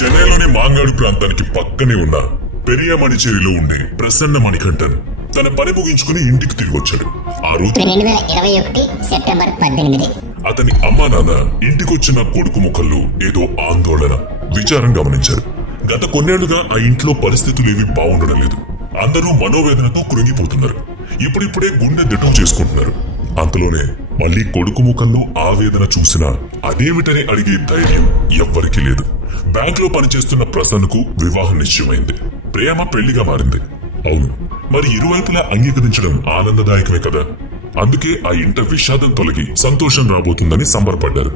చెన్నైలోని మాంగాడు ప్రాంతానికి పక్కనే ఉన్న పెరియమణిచేరిలో ఉండే ప్రసన్న మణికంఠన్ తన పని ముగించుకుని ఇంటికి తిరిగి వచ్చాడు. ఆ రోజు 2021 సెప్టెంబర్ 18. అతని అమ్మా నాన్న ఇంటికొచ్చిన కొడుకు ముఖంలో ఏదో ఆందోళన, విచారం గమనించారు. గత కొన్నేళ్లుగా ఆ ఇంట్లో పరిస్థితులేవి బాగుండడం లేదు. అందరూ మనోవేదనతో కృంగిపోతున్నారు. ఇప్పుడిప్పుడే గుండె దిటం చేసుకుంటున్నారు. అంతలోనే మళ్లీ కొడుకు ముఖంలో ఆవేదన చూసినా అదేమిటని అడిగే ధైర్యం ఎవ్వరికీ లేదు. బ్యాంక్ లో పనిచేస్తున్న ప్రసన్నకు వివాహం నిశ్చయమైంది. ప్రేమ పెళ్లిగా మారింది. అవును, మరి ఇరువైపులా అంగీకరించడం ఆనందదాయకమే కదా. అందుకే ఆ ఇంట విషాదం తొలగి సంతోషం రాబోతుందని సంబరపడ్డారు.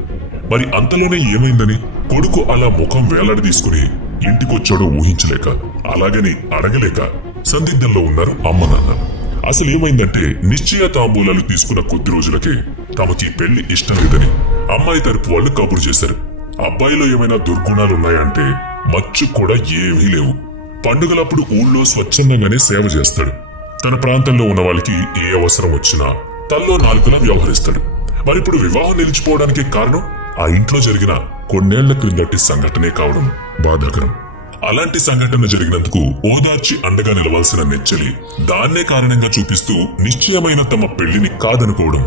మరి అంతలోనే ఏమైందని కొడుకు అలా ముఖం వేలాడి తీసుకుని ఇంటికొచ్చాడో ఊహించలేక, అలాగని అడగలేక సందిగ్ధంలో ఉన్నారు అమ్మ నాన్న. అసలు ఏమైందంటే నిశ్చయ తాంబూలాలు తీసుకున్న కొద్ది రోజులకే తమకి పెళ్లి ఇష్టం లేదని అమ్మాయి తరపు వాళ్ళు కబురు చేశారు. అబ్బాయిలో ఏమైనా దుర్గుణాలున్నాయంటే మచ్చు కూడా ఏమీ లేవు. పండుగలప్పుడు ఊళ్ళో స్వచ్ఛందంగానే సేవ చేస్తాడు. తన ప్రాంతంలో ఉన్న వాళ్ళకి ఏ అవసరం వచ్చినా తల్లో నాలుగులా వ్యవహరిస్తాడు. మరిప్పుడు వివాహం నిలిచిపోవడానికి కారణం ఆ ఇంట్లో జరిగిన కొన్నేళ్ల క్రిందటి సంఘటనే కావడం బాధాకరం. అలాంటి సంఘటన జరిగినందుకు ఓదార్చి అండగా నిలవాల్సిన నెచ్చలి దాన్నే కారణంగా చూపిస్తూ నిశ్చయమైన తమ పెళ్లిని కాదనుకోవడం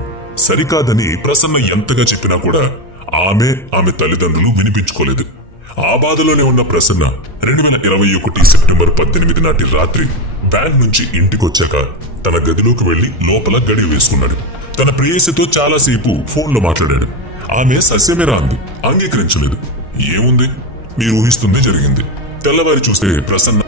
సరికాదని ప్రసన్న ఎంతగా చెప్పినా కూడా ఆమె తల్లిదండ్రులు వినిపించుకోలేదు. ఆ బాధలోనే ఉన్న ప్రసన్న 2021 సెప్టెంబర్ 18 నాటి రాత్రి బ్యాంక్ నుంచి ఇంటికొచ్చాక తన గదిలోకి వెళ్లి లోపల గడియ వేసుకున్నాడు. తన ప్రేయసితో చాలాసేపు ఫోన్లో మాట్లాడాడు. ఆమె సస్యమేరా అంది. అంగీకరించలేదు. ఏముంది, మీరు ఊహిస్తుంది జరిగింది. తెల్లవారి చూస్తే ప్రసన్న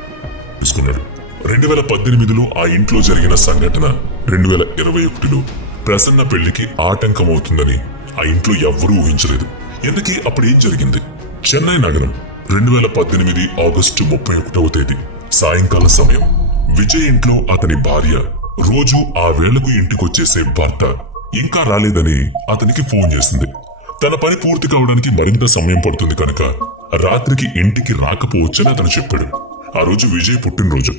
తీసుకున్నాడు. 2018లో ఆ ఇంట్లో జరిగిన సంఘటన 2021లో ప్రసన్న పెళ్లికి ఆటంకమవుతుందని ఆ ఇంట్లో ఎవ్వరూ ఊహించలేదు. ఎందుకీ అప్పుడేం జరిగింది? చెన్నై నగరం 2018 ఆగస్టు 31వ తేదీ సాయంకాల సమయం. విజయ్ ఇంట్లో అతని భార్య రోజు ఆ వేళకు ఇంటికొచ్చేసే భర్త ఇంకా రాలేదని అతనికి ఫోన్ చేసింది. తన పని పూర్తి కావడానికి మరింత సమయం పడుతుంది కనుక రాత్రికి ఇంటికి రాకపోవచ్చని అతను చెప్పాడు. ఆ రోజు విజయ్ పుట్టినరోజు.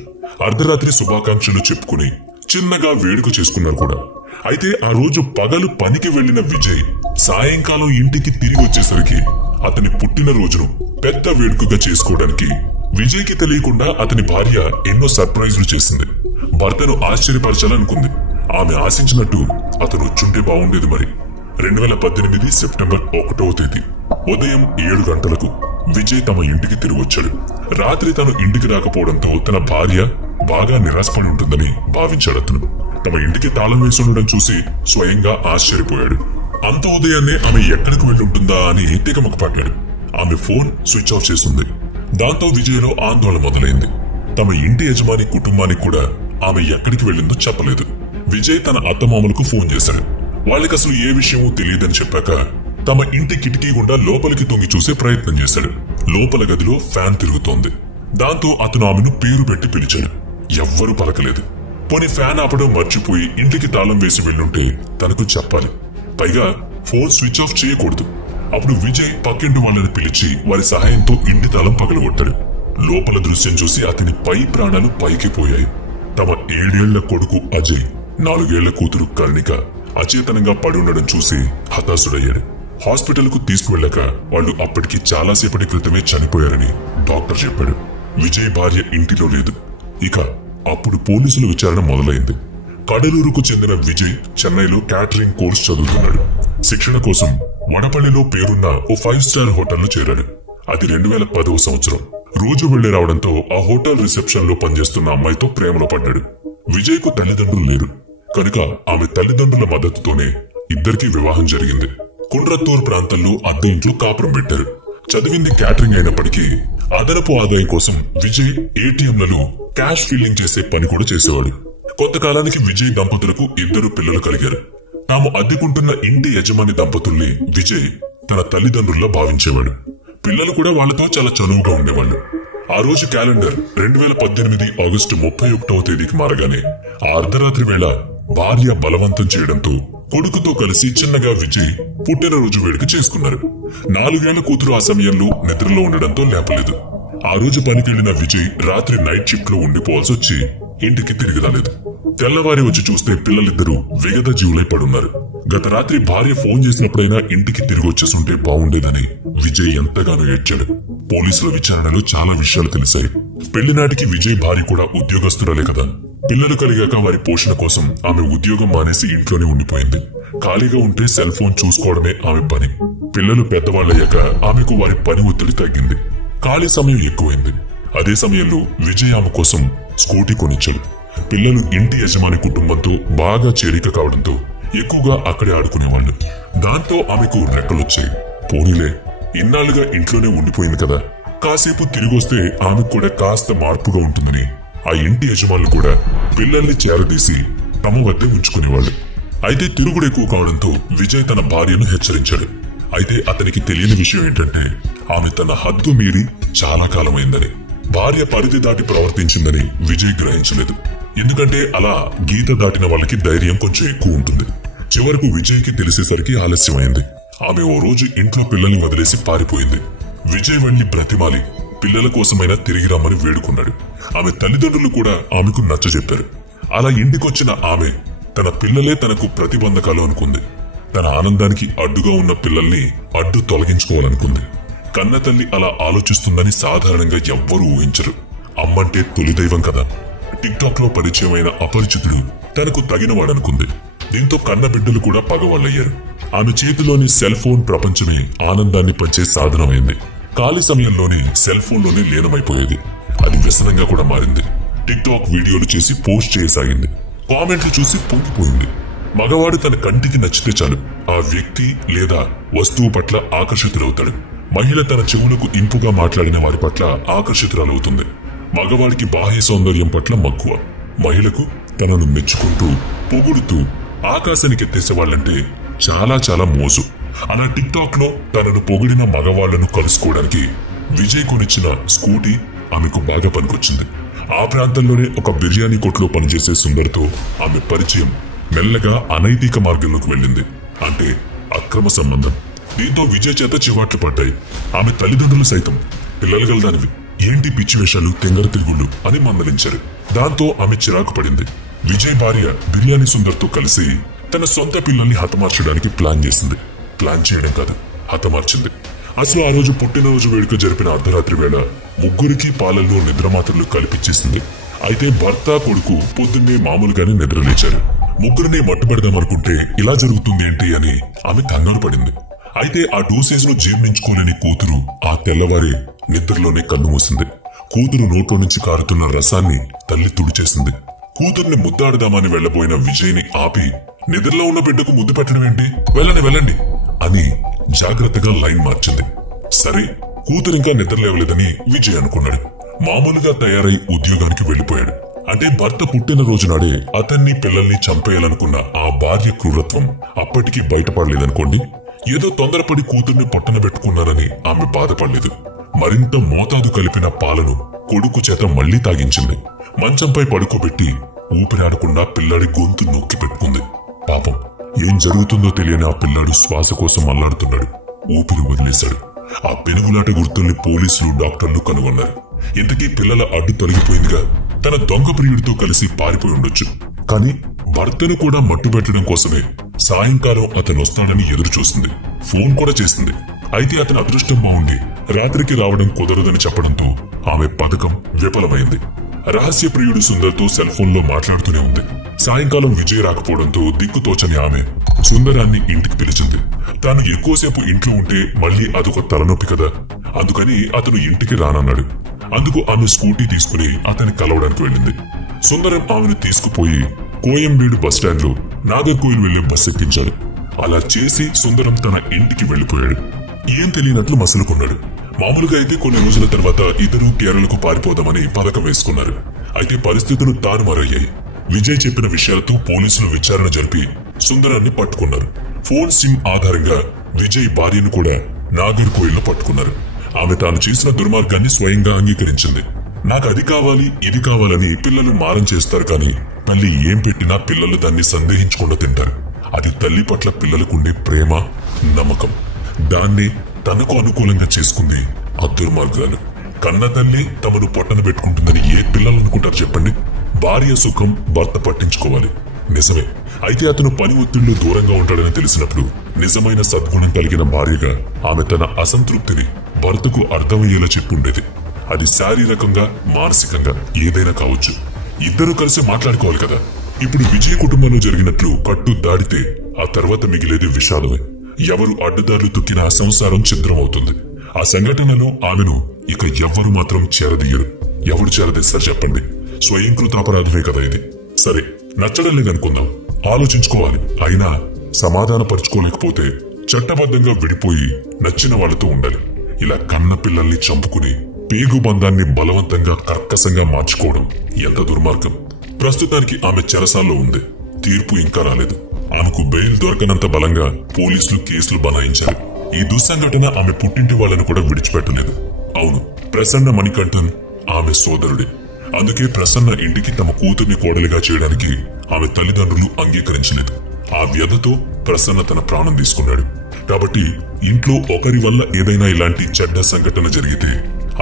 అర్ధరాత్రి శుభాకాంక్షలు చెప్పుకుని చిన్నగా వేడుక చేసుకున్నారు కూడా. అయితే ఆ రోజు పగలు పనికి వెళ్లిన విజయ్ సాయంకాలం ఇంటికి తిరిగి వచ్చేసరికి అతని పుట్టినరోజును పెద్ద వేడుకగా చేసుకోవడానికి విజయ్కి తెలియకుండా అతని భార్య ఎన్నో సర్ప్రైజులు చేసింది. భర్తను ఆశ్చర్యపరచాలనుకుంది. ఆమె ఆశించినట్టు అతను వచ్చుంటే బాగుండేది. మరి 2018 సెప్టెంబర్ 1వ తేదీ ఉదయం 7 గంటలకు విజయ్ తమ ఇంటికి తిరిగి వచ్చాడు. రాత్రి తను ఇంటికి రాకపోవడంతో తన భార్య బాగా నిరాశపడి ఉంటుందని భావించాడు అతను. తమ ఇంటికి తాళం వేసి ఉండడం చూసి స్వయంగా ఆశ్చర్యపోయాడు. అంత ఉదయాన్నే ఆమె ఎక్కడికి వెళ్లి ఉంటుందా అని తికమకపడ్డాడు. ఆమె ఫోన్ స్విచ్ ఆఫ్ చేసింది. దాంతో విజయ్లో ఆందోళన మొదలైంది. తమ ఇంటి యజమాని కుటుంబానికి కూడా ఆమె ఎక్కడికి వెళ్లిందో చెప్పలేదు. విజయ్ తన అత్తమామలకు ఫోన్ చేశాడు. వాళ్ళకి అసలు ఏ విషయమూ తెలియదని చెప్పాక తమ ఇంటి కిటికీ గుండా లోపలికి తొంగి చూసే ప్రయత్నం చేశాడు. లోపల గదిలో ఫ్యాన్ తిరుగుతోంది. దాంతో అతను ఆమెను పేరు పెట్టి పిలిచాడు. ఎవ్వరూ పలకలేదు. పోనీ ఫ్యాన్ ఆపడం మర్చిపోయి ఇంటికి తాళం వేసి వెళ్ళుంటే తనకు చెప్పాలి. పైగా ఫోన్ స్విచ్ ఆఫ్ చేయకూడదు. అప్పుడు విజయ్ పక్కింటి వాళ్ళని పిలిచి వారి సహాయంతో ఇంటి తాళం పగలగొట్టాడు. లోపల దృశ్యం చూసి అతని పై ప్రాణాలు పైకి పోయాయి. తమ 7 ఏళ్ల కొడుకు అజయ్, 4 ఏళ్ల కూతురు కర్ణిక అచేతనంగా పడి ఉండడం చూసి హతాశుడయ్యాడు. హాస్పిటల్ కు తీసుకువెళ్లాక వాళ్ళు అప్పటికి చాలాసేపటి క్రితమే చనిపోయారని డాక్టర్ చెప్పాడు. విజయ్ భార్య ఇంటిలో లేదు. ఇక అప్పుడు పోలీసుల విచారణ మొదలైంది. కడలూరుకు చెందిన విజయ్ చెన్నైలో క్యాటరింగ్ కోర్స్ చదువుతున్నాడు. శిక్షణ కోసం వడపల్లిలో పేరున్న ఓ 5 స్టార్ హోటల్లో చేరాడు. అది 2010వ సంవత్సరం. రోజు వెళ్లి రావడంతో ఆ హోటల్ రిసెప్షన్ లో పనిచేస్తున్న అమ్మాయితో ప్రేమలో పడ్డాడు. విజయ్ కు తల్లిదండ్రులు లేరు కనుక ఆమె తల్లిదండ్రుల మద్దతుతోనే ఇద్దరికీ వివాహం జరిగింది. కుండ్రత్తూరు ప్రాంతంలో అద్దె ఇంట్లో కాపురం పెట్టారు. చదివింది క్యాటరింగ్ అయినప్పటికీ అదనపు ఆదాయం కోసం విజయ్ ఏటీఎంలలో క్యాష్ ఫిల్లింగ్ చేసే పని కూడా చేసేవాడు. కొంతకాలానికి విజయ్ దంపతులకు 2 పిల్లలు కలిగారు. తాము అద్దెకుంటున్న ఇంటి యజమాని దంపతుల్ని విజయ్ తన తల్లిదండ్రుల్లో భావించేవాడు. పిల్లలు కూడా వాళ్లతో చాలా చనువుగా ఉండేవాళ్లు. ఆ రోజు క్యాలెండర్ 2018 ఆగస్టు 31వ తేదీకి మారగానే ఆ అర్ధరాత్రి వేళ భార్య బలవంతం చేయడంతో కొడుకుతో కలిసి చిన్నగా విజయ్ పుట్టినరోజు వేడుక చేసుకున్నారు. 4 ఏళ్ల కూతురు ఆ సమయంలో నిద్రలో ఉండడంతో లేపలేదు. ఆ రోజు పనికెళ్లిన విజయ్ రాత్రి నైట్ షిఫ్ట్ లో ఉండిపోవాల్సి వచ్చి ఇంటికి తిరిగి రాలేదు. తెల్లవారి వచ్చి చూస్తే పిల్లలిద్దరూ విగత జీవులై పడున్నారు. గత రాత్రి భార్య ఫోన్ చేసినప్పుడైనా ఇంటికి తిరిగి వచ్చేసుంటే బాగుండేదని విజయ్ ఎంతగానో ఏడ్చాడు. పోలీసుల విచారణలో చాలా విషయాలు తెలిసాయి. పెళ్లినాటికి విజయ్ భార్య కూడా ఉద్యోగస్తురాలే కదా. పిల్లలు కలిగాక వారి పోషణ కోసం ఆమె ఉద్యోగం మానేసి ఇంట్లోనే ఉండిపోయింది. ఖాళీగా ఉంటే సెల్ ఫోన్ చూసుకోవడమే ఆమె పని. పిల్లలు పెద్దవాళ్లయ్యాక ఆమెకు వారి పని ఒత్తిడి తగ్గింది. ఖాళీ సమయం ఎక్కువైంది. అదే సమయంలో విజయ్ ఆమె కోసం స్కూటీ కొనిచ్చాడు. పిల్లలు ఇంటి యజమాని కుటుంబంతో బాగా చేరిక కావడంతో ఎక్కువగా అక్కడే ఆడుకునేవాళ్లు. దాంతో ఆమెకు రెక్కలొచ్చాయి. పోనీలే, ఇన్నాళ్లుగా ఇంట్లోనే ఉండిపోయింది కదా, కాసేపు తిరిగొస్తే ఆమెకు కూడా కాస్త మార్పుగా ఉంటుందని ఆ ఇంటి యజమానులు కూడా పిల్లల్ని చేరదీసి తమ వద్దే ఉంచుకునేవాళ్లు. అయితే తిరుగుడు ఎక్కువ కావడంతో విజయ్ తన భార్యను హెచ్చరించాడు. అయితే అతనికి తెలియని విషయం ఏంటంటే ఆమె తన హద్దు మీరి చాలా కాలమైందని. భార్య పరిధి దాటి ప్రవర్తించిందని విజయ్ గ్రహించలేదు. ఎందుకంటే అలా గీత దాటిన వాళ్ళకి ధైర్యం కొంచెం ఎక్కువ ఉంటుంది. చివరకు విజయ్కి తెలిసేసరికి ఆలస్యమైంది. ఆమె ఓ రోజు ఇంట్లో పిల్లల్ని వదిలేసి పారిపోయింది. విజయ్ వెళ్లి బ్రతిమాలి పిల్లల కోసమైనా తిరిగి రమ్మని వేడుకున్నాడు. ఆమె తల్లిదండ్రులు కూడా ఆమెకు నచ్చజెప్పారు. అలా ఇంటికొచ్చిన ఆమె తన పిల్లలే తనకు ప్రతిబంధకాలు అనుకుంది. తన ఆనందానికి అడ్డుగా ఉన్న పిల్లల్ని అడ్డు తొలగించుకోవాలనుకుంది. కన్న తల్లి అలా ఆలోచిస్తుందని సాధారణంగా ఎవ్వరూ ఊహించరు. అమ్మంటే తొలి దైవం కదా. టిక్ టాక్ లో పరిచయమైన అపరిచితుడు తనకు తగినవాడనుకుంది. దీంతో కన్న బిడ్డలు కూడా పగవాళ్లయ్యారు. ఆమె చేతిలోని సెల్ ఫోన్ ప్రపంచమే ఆనందాన్ని పంచే సాధనమైంది. ఖాళీ సమయంలోనే సెల్ ఫోన్ లోనే లీనమైపోయేది. అది వ్యసనంగా కూడా మారింది. టిక్ టాక్ వీడియోలు చేసి పోస్ట్ చేయసాగింది. కామెంట్లు చూసి పొంగిపోయింది. మగవాడు తన కంటికి నచ్చితే చాలు ఆ వ్యక్తి లేదా వస్తువు పట్ల ఆకర్షితులవుతాడు. మహిళ తన చెవులకు ఇంపుగా మాట్లాడిన వారి పట్ల ఆకర్షితురాలవుతుంది. మగవాడికి బాహ్య సౌందర్యం పట్ల మక్కువ. మహిళకు తనను మెచ్చుకుంటూ పొగుడుతూ ఆకాశానికెత్తేసేవాళ్లంటే చాలా చాలా మోజు. అలా టిక్ టాక్ లో తనను పొగిడిన మగవాళ్లను కలుసుకోవడానికి విజయ్ కొనిచ్చిన స్కూటీ ఆమెకు బాగా పనికొచ్చింది. ఆ ప్రాంతంలోనే ఒక బిర్యానీ కొట్లో పనిచేసే సుందర్తో ఆమె పరిచయం మెల్లగా అనైతిక మార్గంలోకి వెళ్ళింది. అంటే అక్రమ సంబంధం. దీంతో విజయ్ చేత చివాట్లు పడ్డాయి. ఆమె తల్లిదండ్రులు సైతం పిల్లలు గలదానివి, ఏంటి పిచ్చి వేషాలు, తెంగర తిరుగుళ్ళు అని మందలించారు. దాంతో ఆమె చిరాకు పడింది. విజయ్ భార్య బిర్యానీ సుందర్తో కలిసి తన సొంత పిల్లల్ని హతమార్చడానికి ప్లాన్ చేసింది. ప్లాన్ చేయడం కాదు, హతమార్చింది. అసలు ఆ రోజు పుట్టినరోజు వేడుక జరిపిన అర్ధరాత్రి వేళ ముగ్గురికి పాలల్లో నిద్రమాత్రలు కల్పించేసింది. అయితే భర్త కొడుకు పొద్దున్నే మామూలుగానే నిద్రలేచారు. ముగ్గురిని మట్టుబెడదామనుకుంటే ఇలా జరుగుతుంది ఏంటి అని ఆమె కంగారు పడింది. అయితే ఆ డోసేజ్ ను జీర్ణించుకోలేని కూతురు ఆ తెల్లవారే నిద్రలోనే కన్ను మూసింది. కూతురు నోట్లో నుంచి కారుతున్న రసాన్ని తల్లి తుడిచేసింది. కూతుర్ని ముద్దాడదామని వెళ్లబోయిన విజయ్ని ఆపి నిద్రలో ఉన్న బిడ్డకు ముద్దు పెట్టడం ఏంటి, వెళ్ళండి వెళ్ళండి అని జాగ్రత్తగా లైన్ మార్చింది. సరే, కూతురింకా నిద్రలేవలేదని విజయ్ అనుకున్నాడు. మామూలుగా తయారై ఉద్యోగానికి వెళ్లిపోయాడు. అంటే భర్త పుట్టినరోజు నాడే అతన్ని పిల్లల్ని చంపేయాలనుకున్న ఆ భార్య క్రూరత్వం అప్పటికీ బయటపడలేదనుకోండి. ఏదో తొందరపడి కూతుర్ని పొట్టన పెట్టుకున్నారని ఆమె బాధపడలేదు. మరింత మోతాదు కలిపిన పాలను కొడుకు చేత మళ్లీ తాగించింది. మంచంపై పడుకోబెట్టి ఊపిరాడకుండా పిల్లాడి గొంతు నొక్కి పెట్టుకుంది. పాపం, ఏం జరుగుతుందో తెలియని ఆ పిల్లాడు శ్వాస కోసం అల్లాడుతున్నాడు. ఊపిరి వదిలేశాడు. ఆ పెనుగులాట గుర్తుల్ని పోలీసులు, డాక్టర్లు కనుగొన్నారు. ఇంతకీ పిల్లల అడ్డు తొలగిపోయిందిగా. తన దొంగ ప్రియుడితో కలిసి పారిపోయి ఉండొచ్చు. కానీ భర్తను కూడా మట్టుబెట్టడం కోసమే సాయంకాలం అతను వస్తాడని ఎదురు చూసింది. ఫోన్ కూడా చేసింది. అయితే అతని అదృష్టం బాగుండి రాత్రికి రావడం కుదరదని చెప్పడంతో ఆమె పథకం విఫలమైంది. రహస్య ప్రియుడు సుందర్తో సెల్ ఫోన్ లో మాట్లాడుతూనే ఉంది. సాయంకాలం విజయ్ రాకపోవడంతో దిక్కుతోచని ఆమె సుందరాన్ని ఇంటికి పిలిచింది. తాను ఎక్కువసేపు ఇంట్లో ఉంటే మళ్లీ అదొక తలనొప్పి కదా, అందుకని అతను ఇంటికి రానన్నాడు. అందుకు ఆమె స్కూటీ తీసుకుని అతన్ని కలవడానికి వెళ్ళింది. సుందరం ఆమెను తీసుకుపోయి కోయంబేడు బస్టాండ్ లో నాగర్కోయిల్ వెళ్లే బస్ ఎక్కించాడు. అలా చేసి సుందరం తన ఇంటికి వెళ్లిపోయాడు. ఏం తెలియనట్లు మసులుకున్నాడు. మామూలుగా అయితే కొన్ని రోజుల తర్వాత ఇద్దరు కేరళకు పారిపోదామని పథకం వేసుకున్నారు. అయితే పరిస్థితులు తారుమారయ్యాయి. విజయ్ చెప్పిన విషయాలతో పోలీసులు విచారణ జరిపి సుందరాన్ని పట్టుకున్నారు. ఫోన్ సిమ్ ఆధారంగా విజయ్ భార్యను కూడా నాగర్కోయిల్లో పట్టుకున్నారు. ఆమె తాను చేసిన దుర్మార్గాన్ని స్వయంగా అంగీకరించింది. నాకు అది కావాలి, ఇది కావాలని పిల్లలు మారం చేస్తారు, కానీ తల్లి ఏం పెట్టినా పిల్లలు దాన్ని సందేహించకుండా తింటారు. అది తల్లి పట్ల పిల్లలకుండే ప్రేమ, నమ్మకం. దాన్ని తనకు అనుకూలంగా చేసుకుంది ఆ దుర్మార్గాలు. కన్న తల్లి తమను పొట్టన పెట్టుకుంటుందని ఏ పిల్లలు అనుకుంటారు చెప్పండి? భార్య సుఖం భర్త పట్టించుకోవాలి, నిజమే. అయితే అతను పని ఒత్తిళ్లు దూరంగా ఉంటాడని తెలిసినప్పుడు నిజమైన సద్గుణం కలిగిన భార్యగా ఆమె తన అసంతృప్తిని భర్తకు అర్థమయ్యేలా చెప్పుండేది. అది శారీరకంగా మానసికంగా ఏదైనా కావచ్చు. ఇద్దరూ కలిసి మాట్లాడుకోవాలి కదా. ఇప్పుడు విజయ్ కుటుంబంలో జరిగినట్లు కట్టు దాడితే ఆ తర్వాత మిగిలేది విషాదమే. ఎవరు అడ్డదారులు తొక్కినా సంసారం ఛిద్రమవుతుంది. ఆ సంఘటనలో ఆమెను ఇక ఎవ్వరు మాత్రం చేరదీయరు. ఎవరు చేరదీస్తారు చెప్పండి? స్వయంకృతాపరాధమే కదా ఇది. సరే, నచ్చడం లేదనుకుందాం, ఆలోచించుకోవాలి. అయినా సమాధాన పరుచుకోలేకపోతే చట్టబద్ధంగా విడిపోయి నచ్చిన వాళ్లతో ఉండాలి. ఇలా కన్న పిల్లల్ని చంపుకుని పేగు బంధాన్ని బలవంతంగా కర్కశంగా మార్చుకోవడం ఎంత దుర్మార్గం. ప్రస్తుతానికి ఆమె చెరసాల్లో ఉంది. తీర్పు ఇంకా రాలేదు. ఆమెకు బెయిల్ దొరకనంత బలంగా పోలీసులు కేసులు బనాయించారు. ఈ దుస్సంఘటన ఆమె పుట్టింటి వాళ్లను కూడా విడిచిపెట్టలేదు. అవును, ప్రసన్న మణికంఠన్ ఆమె సోదరుడే. అందుకే ప్రసన్న ఇంటికి తమ కూతుర్ని కోడలిగా చేయడానికి ఆమె తల్లిదండ్రులు అంగీకరించలేదు. ఆ వ్యధతో ప్రసన్న తన ప్రాణం తీసుకున్నాడు. కాబట్టి ఇంట్లో ఒకరి వల్ల ఏదైనా ఇలాంటి చెడ్డ సంఘటన జరిగితే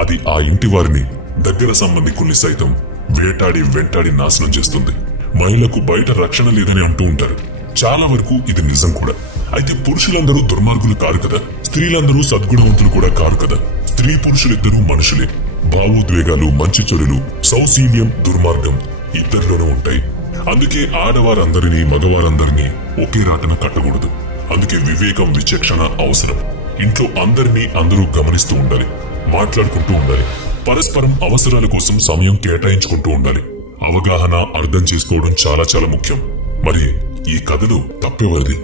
అది ఆ ఇంటి వారిని, దగ్గర సంబంధికుల్ని సైతం వెంటాడి నాశనం చేస్తుంది. మహిళకు బయట రక్షణ లేదని అంటూ ఉంటారు. చాలా వరకు ఇది నిజం కూడా. అయితే పురుషులందరూ దుర్మార్గులు కారు కదా, స్త్రీలందరూ సద్గుణవంతులు కూడా కారు కదా. స్త్రీ పురుషులిద్దరూ మనుషులే. భావోద్వేగాలు, మంచి చెడులు, సౌశీల్యం, దుర్మార్గం ఇద్దరిలోనూ ఉంటాయి. అందుకే ఆడవారందరినీ, మగవారందరినీ ఒకే రాటన కట్టకూడదు. అందుకే వివేకం, విచక్షణ అవసరం. ఇంట్లో అందరినీ అందరూ గమనిస్తూ ఉండాలి, మాట్లాడుకుంటూ ఉండాలి. పరస్పరం అవసరాల కోసం సమయం కేటాయించుకుంటూ ఉండాలి. అవగాహన, అర్థం చేసుకోవడం చాలా చాలా ముఖ్యం. మరి ఈ కథలో తప్పెవరిది?